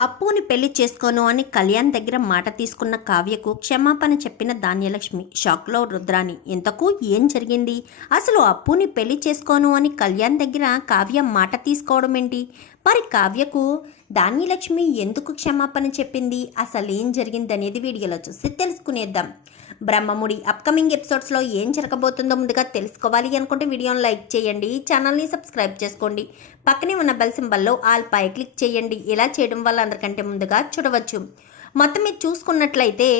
అప్పుని పెళ్ళి చేసుకోను అని కళ్యాణ్ దగ్గర మాట తీసుకున్న కావ్యకు క్షమాపణ చెప్పిన ధాన్యలక్ష్మి. షాక్లో రుద్రాని ఇంతకు ఏం జరిగింది? అసలు అప్పుని పెళ్ళి చేసుకోను అని కళ్యాణ్ దగ్గర కావ్య మాట తీసుకోవడం ఏంటి మరి కావ్యకు ధాన్యలక్ష్మి ఎందుకు క్షమాపణ చెప్పింది? అసలు ఏం జరిగిందనేది వీడియోలో చూసి తెలుసుకునేద్దాం. బ్రహ్మముడి అప్కమింగ్ ఎపిసోడ్స్లో ఏం జరగబోతుందో ముందుగా తెలుసుకోవాలి అనుకుంటే వీడియోని లైక్ చేయండి ఛానల్ని సబ్స్క్రైబ్ చేసుకోండి. పక్కనే ఉన్న బెల్ సింబల్లో ఆల్ పై క్లిక్ చేయండి. ఇలా చేయడం వల్ల అందరికంటే ముందుగా చూడవచ్చు. మొత్తం మీరు చూసుకున్నట్లయితే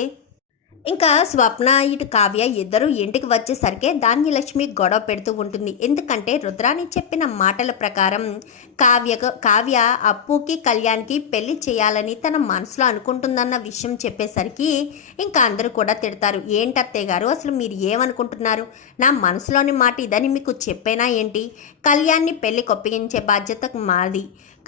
ఇంకా స్వప్న ఇటు కావ్య ఇద్దరు ఇంటికి వచ్చేసరికి ధాన్యలక్ష్మి గొడవ పెడుతూ ఉంటుంది. ఎందుకంటే రుద్రాని చెప్పిన మాటల ప్రకారం కావ్య కావ్య అప్పుకి కళ్యాణ్కి పెళ్ళి చేయాలని తన మనసులో అనుకుంటుందన్న విషయం చెప్పేసరికి ఇంకా అందరూ కూడా తిడతారు. ఏంటత్తయ్య గారు అసలు మీరు ఏమనుకుంటున్నారు? నా మనసులోని మాట ఇదని మీకు చెప్పేనా ఏంటి? కళ్యాణ్ని పెళ్ళి కొప్పగించే బాధ్యత మాది.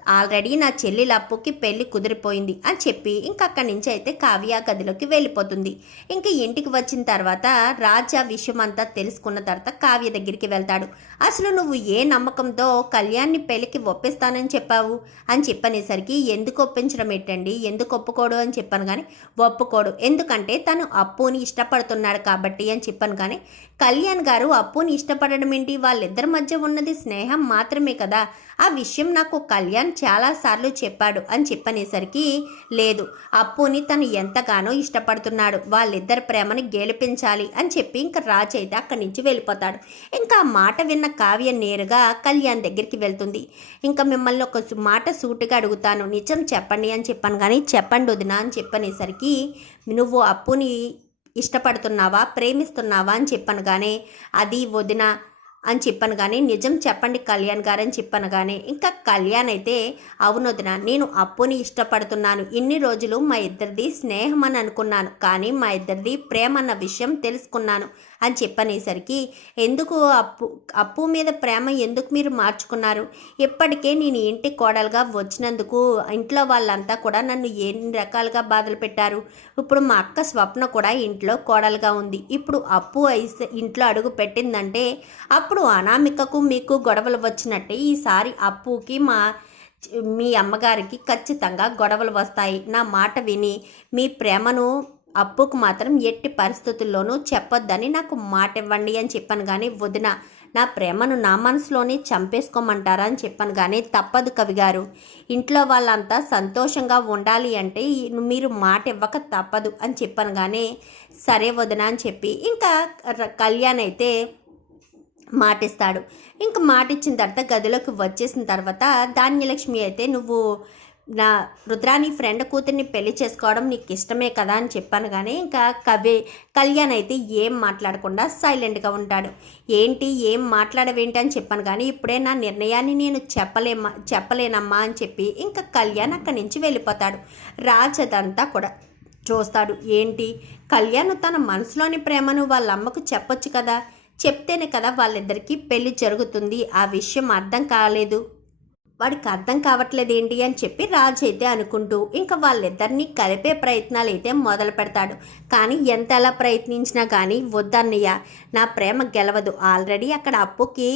ఆల్రెడీ నా చెల్లి అప్పుకి పెళ్ళి కుదిరిపోయింది అని చెప్పి ఇంకా అక్కడి నుంచి అయితే కావ్య గదిలోకి వెళ్ళిపోతుంది. ఇంక ఇంటికి వచ్చిన తర్వాత రాజా విషయం అంతా తెలుసుకున్న తర్వాత కావ్య దగ్గరికి వెళ్తాడు. అసలు నువ్వు ఏ నమ్మకంతో కళ్యాణ్ని పెళ్ళికి ఒప్పిస్తానని చెప్పావు? అని చెప్పనేసరికి ఎందుకు ఒప్పించడం ఏంటండి? ఎందుకు ఒప్పుకోడు? అని చెప్పాను కానీ ఒప్పుకోడు. ఎందుకంటే తను అప్పుని ఇష్టపడుతున్నాడు కాబట్టి అని చెప్పాను కానీ కళ్యాణ్ గారు అప్పుని ఇష్టపడడం ఏంటి? వాళ్ళిద్దరి మధ్య ఉన్నది స్నేహం మాత్రమే కదా. ఆ విషయం నాకు కళ్యాణ్ చాలాసార్లు చెప్పాడు అని చెప్పనేసరికి లేదు అప్పుని తను ఎంతగానో ఇష్టపడుతున్నాడు. వాళ్ళిద్దరి ప్రేమని గెలిపించాలి అని చెప్పి ఇంకా రాజు అయితే అక్కడి నుంచి వెళ్ళిపోతాడు. ఇంకా ఆ మాట విన్న కావ్య నేరుగా కళ్యాణ్ దగ్గరికి వెళ్తుంది. ఇంకా మిమ్మల్ని ఒక మాట సూటిగా అడుగుతాను. నిజం చెప్పండి అని చెప్పాను కానీ చెప్పండి వదినా అని చెప్పనేసరికి నువ్వు అప్పుని ఇష్టపడుతున్నావా ప్రేమిస్తున్నావా అని చెప్పాను కానీ అది వదిన అని చెప్పాను కానీ నిజం చెప్పండి కళ్యాణ్ గారు అని చెప్పాను కానీ ఇంకా కళ్యాణ్ అయితే అవును వదిన నేను అప్పుని ఇష్టపడుతున్నాను. ఇన్ని రోజులు మా ఇద్దరిది స్నేహం అని అనుకున్నాను. కానీ మా ఇద్దరిది ప్రేమ అన్న విషయం తెలుసుకున్నాను. అని చెప్పనేసరికి ఎందుకు అప్పు అప్పు మీద ప్రేమ ఎందుకు మీరు మార్చుకున్నారు? ఇప్పటికే నేను ఇంటి కోడలుగా వచ్చినందుకు ఇంట్లో వాళ్ళంతా కూడా నన్ను ఎన్ని రకాలుగా బాధలు పెట్టారు. ఇప్పుడు మా అక్క స్వప్న కూడా ఇంట్లో కోడలుగా ఉంది. ఇప్పుడు అప్పు అయితే ఇంట్లో అడుగు పెట్టిందంటే అప్పుడు అనామికకు మీకు గొడవలు వచ్చినట్టే ఈసారి అప్పుకి మా మీ అమ్మగారికి ఖచ్చితంగా గొడవలు వస్తాయి. నా మాట విని మీ ప్రేమను అప్పుకు మాత్రం ఎట్టి పరిస్థితుల్లోనూ చెప్పొద్దని నాకు మాట ఇవ్వండి అని చెప్పాను కానీ వదిన నా ప్రేమను నా మనసులోనే చంపేసుకోమంటారా అని చెప్పాను కానీ తప్పదు కవి గారు. ఇంట్లో వాళ్ళంతా సంతోషంగా ఉండాలి అంటే మీరు మాట ఇవ్వక తప్పదు అని చెప్పాను కానీ సరే వదిన అని చెప్పి ఇంకా ర- కళ్యాణ్ అయితే మాటిస్తాడు. ఇంకా మాట ఇచ్చిన తర్వాత గదిలోకి వచ్చేసిన తర్వాత ధాన్యలక్ష్మి అయితే నువ్వు నా రుద్రాని ఫ్రెండ్ కూతుర్ని పెళ్ళి చేసుకోవడం నీకు ఇష్టమే కదా అని చెప్పాను కానీ ఇంకా కవి కళ్యాణ్ అయితే ఏం మాట్లాడకుండా సైలెంట్గా ఉంటాడు. ఏంటి ఏం మాట్లాడవేంటి అని చెప్పాను కానీ ఇప్పుడే నా నిర్ణయాన్ని నేను చెప్పలేమా చెప్పలేనమ్మా అని చెప్పి ఇంకా కళ్యాణ్ అక్కడి నుంచి వెళ్ళిపోతాడు. రాజదంతా కూడా చూస్తాడు. ఏంటి కళ్యాణ్ తన మనసులోని ప్రేమను వాళ్ళ అమ్మకు చెప్పొచ్చు కదా? చెప్తేనే కదా వాళ్ళిద్దరికీ పెళ్ళి జరుగుతుంది. ఆ విషయం అర్థం కాలేదు. వాడికి అర్థం కావట్లేదు ఏంటి అని చెప్పి రాజు అయితే అనుకుంటూ ఇంకా వాళ్ళిద్దరినీ కలిపే ప్రయత్నాలు అయితే మొదలు పెడతాడు. కానీ ఎంత ఎలా ప్రయత్నించినా కానీ వద్దన్నయ్య నా ప్రేమ గెలవదు. ఆల్రెడీ అక్కడ అప్పుకి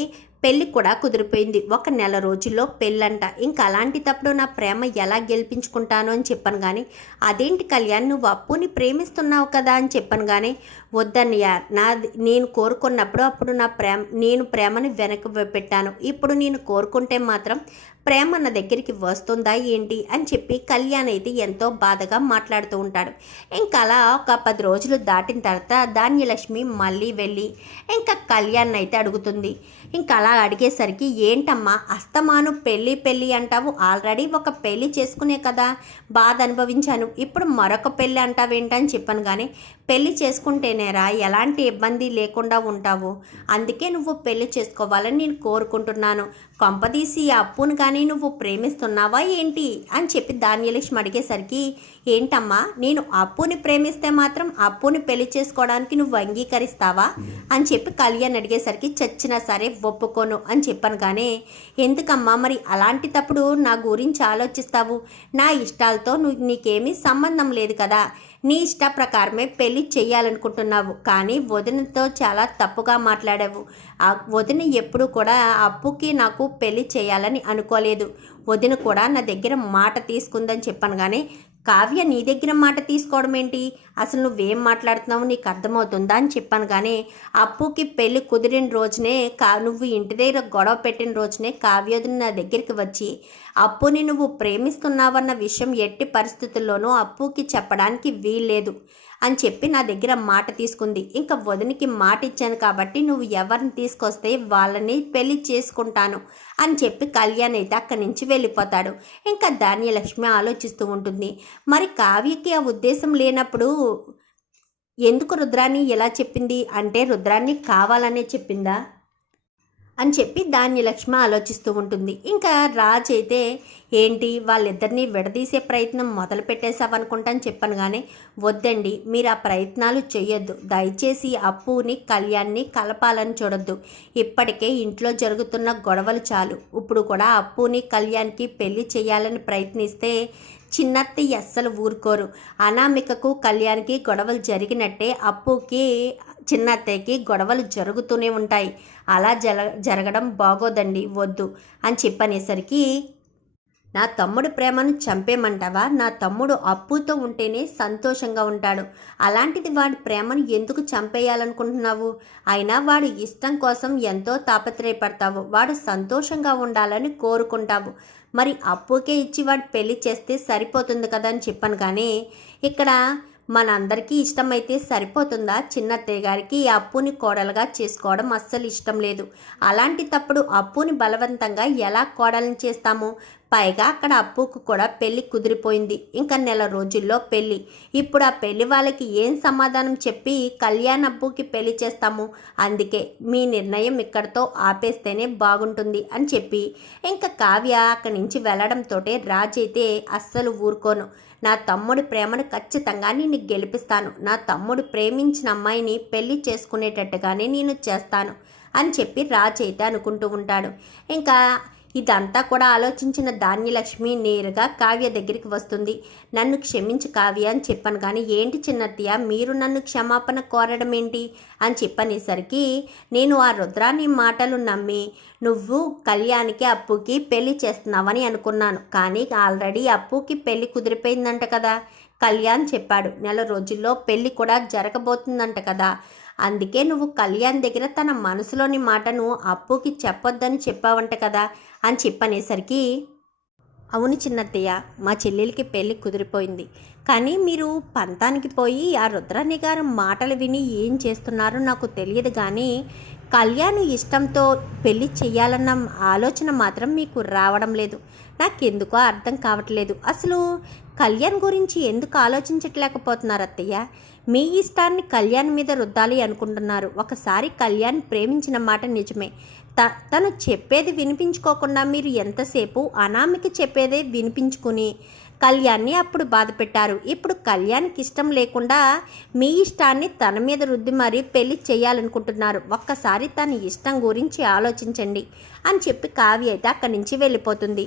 పెళ్ళి కూడా కుదిరిపోయింది. ఒక నెల రోజుల్లో పెళ్ళంట. ఇంకా అలాంటి తప్పుడు నా ప్రేమ ఎలా గెలిపించుకుంటాను అని చెప్పాను కానీ అదేంటి కళ్యాణ్ నువ్వు అప్పుని ప్రేమిస్తున్నావు కదా అని చెప్పాను కానీ వద్దన్నయ్య నా నేను కోరుకున్నప్పుడు అప్పుడు నా ప్రేమ నేను ప్రేమని వెనక పెట్టాను. ఇప్పుడు నేను కోరుకుంటే మాత్రం ప్రేమ నా దగ్గరికి వస్తుందా ఏంటి అని చెప్పి కళ్యాణ్ అయితే ఎంతో బాధగా మాట్లాడుతూ ఉంటాడు. ఇంకా అలా ఒక పది రోజులు దాటిన తర్వాత ధాన్యలక్ష్మి మళ్ళీ వెళ్ళి ఇంకా కళ్యాణ్ అయితే అడుగుతుంది. ఇంకా అలా అడిగేసరికి ఏంటమ్మా అస్తమాను పెళ్ళి పెళ్ళి అంటావు? ఆల్రెడీ ఒక పెళ్ళి చేసుకునే కదా. బాధ అనుభవించాను. ఇప్పుడు మరొక పెళ్ళి అంటావేంటని చెప్పాను కానీ పెళ్ళి చేసుకుంటేనేరా ఎలాంటి ఇబ్బంది లేకుండా ఉంటావు. అందుకే నువ్వు పెళ్ళి చేసుకోవాలని నేను కోరుకుంటున్నాను. కొంపదీసి ఈ అప్పును కానీ నువ్వు ప్రేమిస్తున్నావా ఏంటి? అని చెప్పి ధాన్యలక్ష్మి అడిగేసరికి ఏంటమ్మా నేను అప్పుని ప్రేమిస్తే మాత్రం అప్పుని పెళ్ళి చేసుకోవడానికి నువ్వు అంగీకరిస్తావా? అని చెప్పి కళ్యాణ్ అడిగేసరికి చచ్చినా సరే ఒప్పుకోను అని చెప్పాను కానీ ఎందుకమ్మా మరి అలాంటి తప్పుడు నా గురించి ఆలోచిస్తావు? నా ఇష్టాలతో నువ్వు నీకేమీ సంబంధం లేదు కదా. నీ ఇష్ట ప్రకారమే పెళ్ళి చేయాలనుకుంటున్నావు కానీ వదినతో చాలా తప్పుగా మాట్లాడావు. ఆ వదిన ఎప్పుడు కూడా అప్పుకి నాకు పెళ్ళి చేయాలని అనుకోలేదు. వదిన కూడా నా దగ్గర మాట తీసుకుందని చెప్పాను కానీ కావ్య నీ దగ్గర మాట తీసుకోవడం ఏంటి? అసలు నువ్వేం మాట్లాడుతున్నావు? నీకు అర్థమవుతుందా అని చెప్పాను కానీ అప్పుకి పెళ్ళి కుదిరిన రోజునే కా నువ్వు ఇంటి దగ్గర గొడవ పెట్టిన రోజునే కావ్యోదిని నా దగ్గరికి వచ్చి అప్పుని నువ్వు ప్రేమిస్తున్నావన్న విషయం ఎట్టి పరిస్థితుల్లోనూ అప్పుకి చెప్పడానికి వీల్లేదు. అని చెప్పి నా దగ్గర మాట తీసుకుంది. ఇంకా వదినికి మాట ఇచ్చాను కాబట్టి నువ్వు ఎవరిని తీసుకొస్తే వాళ్ళని పెళ్ళి చేసుకుంటాను అని చెప్పి కళ్యాణ్ అయితే అక్కడి నుంచి వెళ్ళిపోతాడు. ఇంకా ధాన్యలక్ష్మి ఆలోచిస్తూ ఉంటుంది. మరి కావ్యకి ఆ ఉద్దేశం లేనప్పుడు ఎందుకు రుద్రాన్ని ఎలా చెప్పింది? అంటే రుద్రాన్ని కావాలనే చెప్పిందా? అని చెప్పి ధాన్యలక్ష్మి ఆలోచిస్తూ ఉంటుంది. ఇంకా రాజ్ అయితే ఏంటి వాళ్ళిద్దరిని విడదీసే ప్రయత్నం మొదలు పెట్టేశావనుకుంటాను చెప్పాను కానీ వద్దండి మీరు ఆ ప్రయత్నాలు చేయొద్దు దయచేసి అప్పుని కళ్యాణ్ని కలపాలని చూడొద్దు. ఇప్పటికే ఇంట్లో జరుగుతున్న గొడవలు చాలు. ఇప్పుడు కూడా అప్పుని కళ్యాణ్కి పెళ్ళి చేయాలని ప్రయత్నిస్తే చిన్నత్తి అస్సలు ఊరుకోరు. అనామికకు కళ్యాణ్కి గొడవలు జరిగినట్టే అప్పుకి చిన్నత్తయ్యకి గొడవలు జరుగుతూనే ఉంటాయి. అలా జల జరగడం బాగోదండి వద్దు అని చెప్పనేసరికి నా తమ్ముడు ప్రేమను చంపేమంటావా? నా తమ్ముడు అప్పుతో ఉంటేనే సంతోషంగా ఉంటాడు. అలాంటిది వాడి ప్రేమను ఎందుకు చంపేయాలనుకుంటున్నావు? అయినా వాడు ఇష్టం కోసం ఎంతో తాపత్రయపడతావు. వాడు సంతోషంగా ఉండాలని కోరుకుంటావు. మరి అప్పుకే ఇచ్చి వాడు పెళ్ళి చేస్తే సరిపోతుంది కదా అని చెప్పాను కానీ ఇక్కడ మనందరికీ ఇష్టమైతే సరిపోతుందా? చిన్నత్తయ్య గారికి ఈ అప్పుని కోడలుగా చేసుకోవడం అస్సలు ఇష్టం లేదు. అలాంటి తప్పుడు అప్పుని బలవంతంగా ఎలా కోడలను చేస్తాము? పైగా అక్కడ అప్పుకు కూడా పెళ్ళి కుదిరిపోయింది. ఇంకా నెల రోజుల్లో పెళ్ళి. ఇప్పుడు ఆ పెళ్ళి వాళ్ళకి ఏం సమాధానం చెప్పి కళ్యాణ్ అప్పుకి పెళ్ళి చేస్తాము? అందుకే మీ నిర్ణయం ఇక్కడితో ఆపేస్తేనే బాగుంటుంది అని చెప్పి ఇంకా కావ్య అక్కడి నుంచి వెళ్ళడంతో రాజ్ అయితే అస్సలు ఊరుకోను. నా తమ్ముడి ప్రేమను ఖచ్చితంగా నేను గెలిపిస్తాను. నా తమ్ముడు ప్రేమించిన అమ్మాయిని పెళ్ళి చేసుకునేటట్టుగానే నేను చేస్తాను అని చెప్పి రాజ్ అయితే అనుకుంటూ ఉంటాడు. ఇంకా ఇదంతా కూడా ఆలోచించిన ధాన్యలక్ష్మి నేరుగా కావ్య దగ్గరికి వస్తుంది. నన్ను క్షమించు కావ్య అని చెప్పాను కానీ ఏంటి చిన్నత్తయ్య? మీరు నన్ను క్షమాపణ కోరడం ఏంటి అని చెప్పనేసరికి నేను ఆ రుద్రాని మాటలు నమ్మి నువ్వు కళ్యాణ్కి అప్పుకి పెళ్ళి చేస్తున్నావని అనుకున్నాను. కానీ ఆల్రెడీ అప్పుకి పెళ్ళి కుదిరిపోయిందంట కదా. కళ్యాణ్ చెప్పాడు నెల రోజుల్లో పెళ్ళి కూడా జరగబోతుందంట కదా. అందుకే నువ్వు కళ్యాణ్ దగ్గర తన మనసులోని మాటను అప్పుకి చెప్పొద్దని చెప్పావంట కదా అని చెప్పనేసరికి అవును చిన్నత్తయ్య మా చెల్లెలికి పెళ్ళి కుదిరిపోయింది. కానీ మీరు పంతానికి పోయి ఆ రుద్రాణి గారు మాటలు విని ఏం చేస్తున్నారో నాకు తెలియదు కానీ కళ్యాణ్ ఇష్టంతో పెళ్ళి చేయాలన్న ఆలోచన మాత్రం మీకు రావడం లేదు. నాకెందుకో అర్థం కావట్లేదు. అసలు కళ్యాణ్ గురించి ఎందుకు ఆలోచించట్లేకపోతున్నారు అత్తయ్య? మీ ఇష్టాన్ని కళ్యాణ్ మీద రుద్దాలి అనుకుంటున్నారు. ఒకసారి కళ్యాణ్ ప్రేమించిన మాట నిజమే. త తను చెప్పేది వినిపించుకోకుండా మీరు ఎంతసేపు అనామికి చెప్పేదే వినిపించుకుని కళ్యాణ్ని అప్పుడు బాధ పెట్టారు ఇప్పుడు కళ్యాణ్కి ఇష్టం లేకుండా మీ ఇష్టాన్ని తన మీద రుద్ది మరీ పెళ్ళి చేయాలనుకుంటున్నారు. ఒక్కసారి తన ఇష్టం గురించి ఆలోచించండి అని చెప్పి కావ్య అయితే అక్కడి నుంచి వెళ్ళిపోతుంది.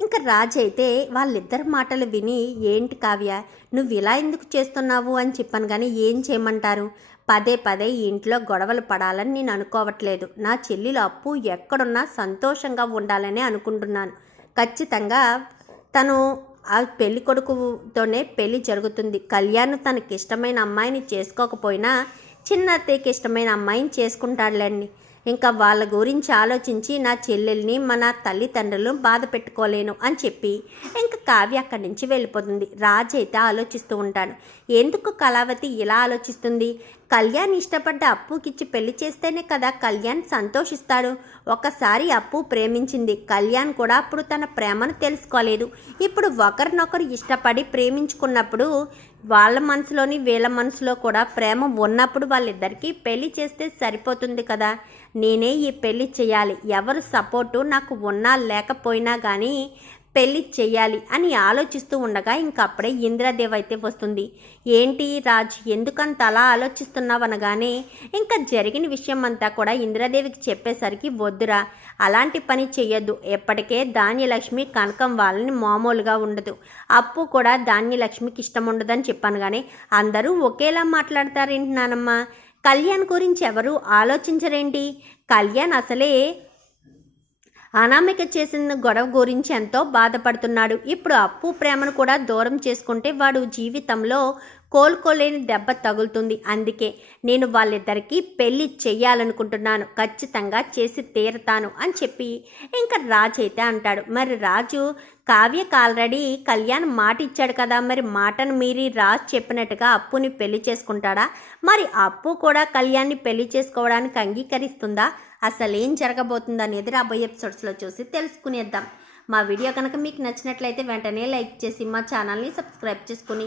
ఇంకా రాజు అయితే వాళ్ళిద్దరి మాటలు విని ఏంటి కావ్య నువ్వు ఇలా ఎందుకు చేస్తున్నావు? అని చెప్పాను కానీ ఏం చేయమంటారు? పదే పదే ఇంట్లో గొడవలు పడాలని నేను అనుకోవట్లేదు. నా చెల్లెలు అప్పు ఎక్కడున్నా సంతోషంగా ఉండాలని అనుకుంటున్నాను. ఖచ్చితంగా తను ఆ పెళ్ళి కొడుకుతోనే పెళ్ళి జరుగుతుంది. కళ్యాణ్ తనకి ఇష్టమైన అమ్మాయిని చేసుకోకపోయినా చిన్న అత్తయ్యకి ఇష్టమైన అమ్మాయిని చేసుకుంటాడులేండి. ఇంకా వాళ్ళ గురించి ఆలోచించి నా చెల్లెల్ని మన తల్లిదండ్రులు బాధ పెట్టుకోలేను అని చెప్పి ఇంకా కావ్య అక్కడి నుంచి వెళ్ళిపోతుంది. రాజు అయితే ఆలోచిస్తూ ఉంటాడు. ఎందుకు కళావతి ఇలా ఆలోచిస్తుంది? కళ్యాణ్ ఇష్టపడ్డ అప్పుకిచ్చి పెళ్ళి చేస్తేనే కదా కళ్యాణ్ సంతోషిస్తాడు. ఒకసారి అప్పు ప్రేమించింది. కళ్యాణ్ కూడా అప్పుడు తన ప్రేమను తెలుసుకోలేదు. ఇప్పుడు ఒకరినొకరు ఇష్టపడి ప్రేమించుకున్నప్పుడు వాళ్ళ మనసులోని వీళ్ళ మనసులో కూడా ప్రేమ ఉన్నప్పుడు వాళ్ళిద్దరికీ పెళ్ళి చేస్తే సరిపోతుంది కదా. నేనే ఈ పెళ్ళి చేయాలి. ఎవరు సపోర్టు నాకు ఉన్నా లేకపోయినా కానీ పెళ్ళి చేయాలి అని ఆలోచిస్తూ ఉండగా ఇంకప్పుడే ఇందిరాదేవి అయితే వస్తుంది. ఏంటి రాజ్ ఎందుకంత అలా ఆలోచిస్తున్నావు అనగానే ఇంకా జరిగిన విషయం అంతా కూడా ఇందిరాదేవికి చెప్పేసరికి వద్దురా. అలాంటి పని చెయ్యొద్దు. ఎప్పటికే ధాన్యలక్ష్మి కనకం వాళ్ళని మామూలుగా ఉండదు. అప్పు కూడా ధాన్యలక్ష్మికి ఇష్టం ఉండదని చెప్పాను కానీ అందరూ ఒకేలా మాట్లాడతారేంటి నానమ్మ? కళ్యాణ్ గురించి ఎవరు ఆలోచించరేంటి? కళ్యాణ్ అసలే అనామిక చేసిన గొడవ గురించి ఎంతో బాధపడుతున్నాడు. ఇప్పుడు అప్పు ప్రేమను కూడా దూరం చేసుకుంటే వాడు జీవితంలో కోలుకోలేని దెబ్బ తగులుతుంది. అందుకే నేను వాళ్ళిద్దరికీ పెళ్ళి చెయ్యాలనుకుంటున్నాను. ఖచ్చితంగా చేసి తీరతాను అని చెప్పి ఇంకా రాజు అయితే అంటాడు. మరి రాజు కావ్యకు ఆల్రెడీ కళ్యాణ్ మాట ఇచ్చాడు కదా. మరి మాటను మీరి రాజు చెప్పినట్టుగా అప్పుని పెళ్ళి చేసుకుంటాడా? మరి అప్పు కూడా కళ్యాణ్ని పెళ్ళి చేసుకోవడానికి అంగీకరిస్తుందా? అసలు ఏం జరగబోతుందో అనేది రాబోయే ఎపిసోడ్స్లో చూసి తెలుసుకునేద్దాం. మా వీడియో కనుక మీకు నచ్చినట్లయితే వెంటనే లైక్ చేసి మా ఛానల్ని సబ్స్క్రైబ్ చేసుకుని